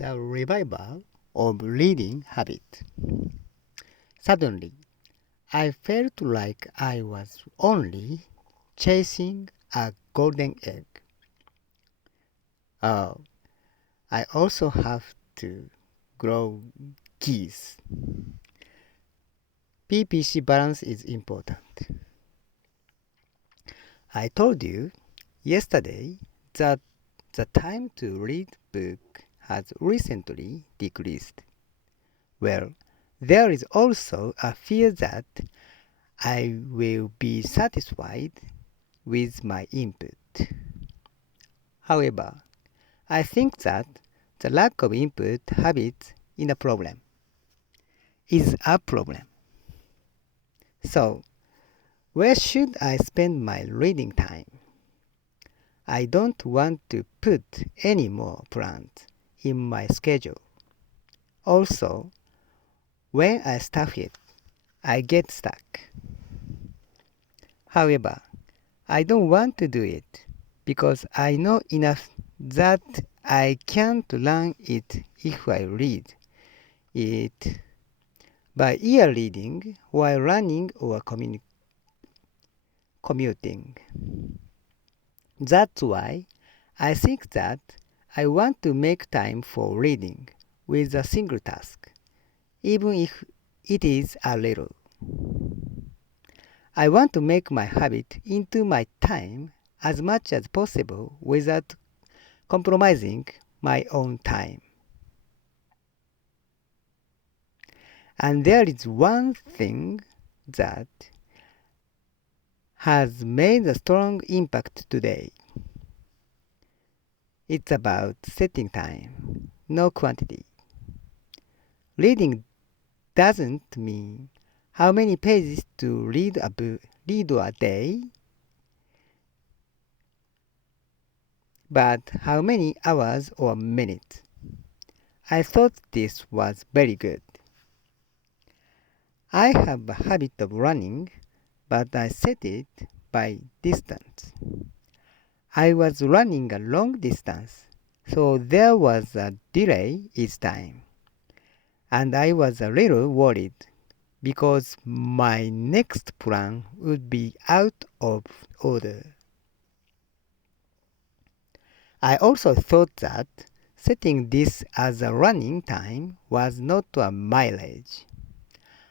the revival of reading habit. Suddenly, I felt like I was only chasing a golden egg. Oh, I also have to grow geese. PPC balance is important. I told you yesterday that the time to read book has recently decreased. Well, there is also a fear that I will be satisfied with my input. However, I think that the lack of input habit is a problem. So, where should I spend my reading time? I don't want to put any more plans in my schedule. Also, when I stuff it, I get stuck. However, I don't want to do it because I know enough that I can't learn it if I read it by ear reading while running or commuting. That's why I think that I want to make time for reading with a single task, even if it is a little. I want to make my habit into my time as much as possible without compromising my own time. And there is one thing that has made a strong impact today. It's about setting time, no quantity. Reading doesn't mean how many pages to read a day, but how many hours or minutes. I thought this was very good. I have a habit of running, but I set it by distance. I was running a long distance, so there was a delay each time. And I was a little worried because my next plan would be out of order. I also thought that setting this as a running time was not a mileage.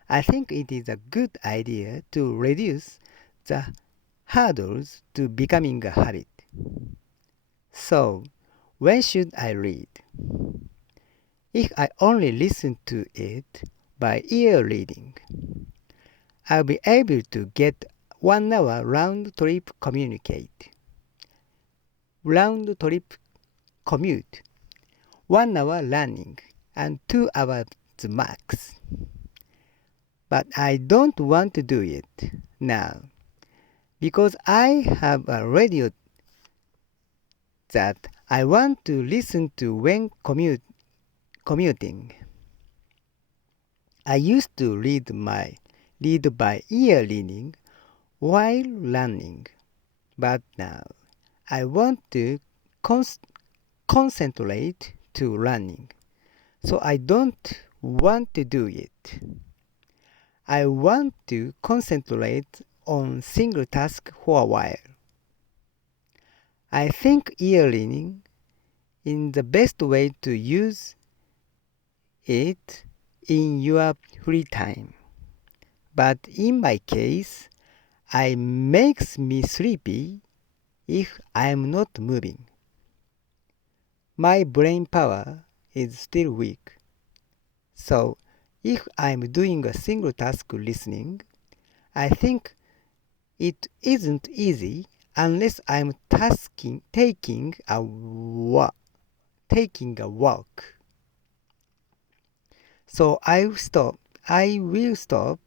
I think it is a good idea to reduce the hurdles to becoming a habit. So, when should I read? If I only listen to it by ear reading, I'll be able to get 1 hour round trip commute, 1 hour running, and 2 hours max. But I don't want to do it now because I have a radio that I want to listen to when commuting. I used to read by ear reading while running, but now I want to concentrate to running, so I don't want to do it. I want to concentrate on single task for a while. I think ear reading is the best way to use it in your free time. But in my case, it makes me sleepy if I'm not moving. My brain power is still weak. So if I'm doing a single task listening, I think it isn't easy unless I'm taking a walk. So I will stop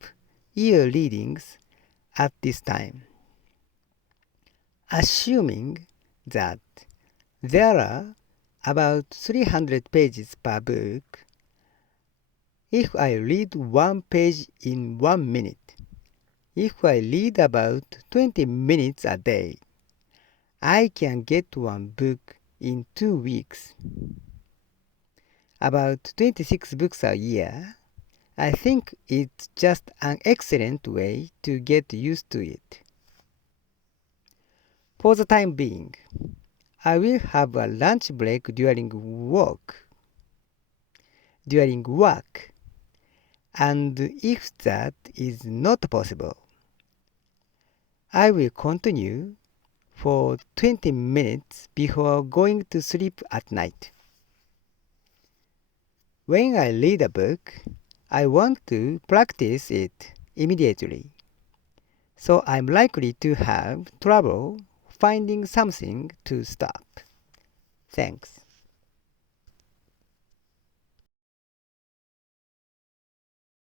ear readings at this time. Assuming that there are about 300 pages per book, if I read one page in 1 minute, if I read about 20 minutes a day, I can get one book in 2 weeks. about 26 books a year, I think it's just an excellent way to get used to it. For the time being, I will have a lunch break during work, and if that is not possible, I will continue for 20 minutes before going to sleep at night. When I read a book, I want to practice it immediately, so I'm likely to have trouble finding something to stop. Thanks.